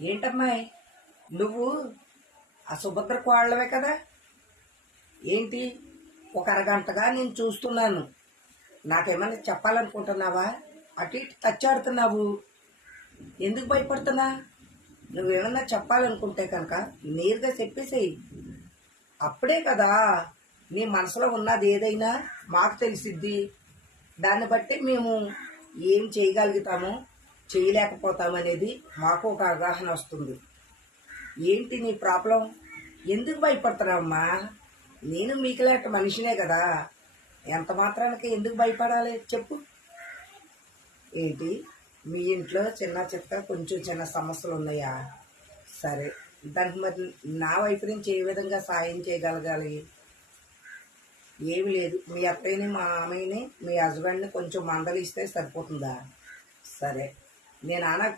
ఏంటమ్మాయి, నువ్వు ఆ సుభద్ర కోళ్ళవే కదా? ఏంటి, ఒక అరగంటగా నేను చూస్తున్నాను. నాకేమైనా చెప్పాలనుకుంటున్నావా? అటు ఇటు తచ్చాడుతున్నావు. ఎందుకు భయపడుతున్నా? నువ్వేమన్నా చెప్పాలనుకుంటే కనుక నేరుగా చెప్పేసేయి. అప్పుడే కదా నీ మనసులో ఉన్నది ఏదైనా మాకు తెలిసిద్ది. దాన్ని బట్టి మేము ఏం చేయగలుగుతామో చేయలేకపోతామనేది మాకు ఒక అవగాహన వస్తుంది. ఏంటి నీ ప్రాబ్లం? ఎందుకు భయపడుతున్నావమ్మా? నేను మీకులాంటి మనిషినే కదా. ఎంత మాత్రానికి ఎందుకు భయపడాలి చెప్పు. ఏంటి, మీ ఇంట్లో చిన్న చిత్త కొంచెం చిన్న సమస్యలు ఉన్నాయా? సరే, దానికి మరి నా వైపు నుంచి ఏ విధంగా సాయం చేయగలగాలి? ఏమి లేదు, మీ అత్తయ్యని మా మామయ్యని మీ హస్బెండ్ని కొంచెం మందలిస్తే సరిపోతుందా? సరే, నేను నాన్నకు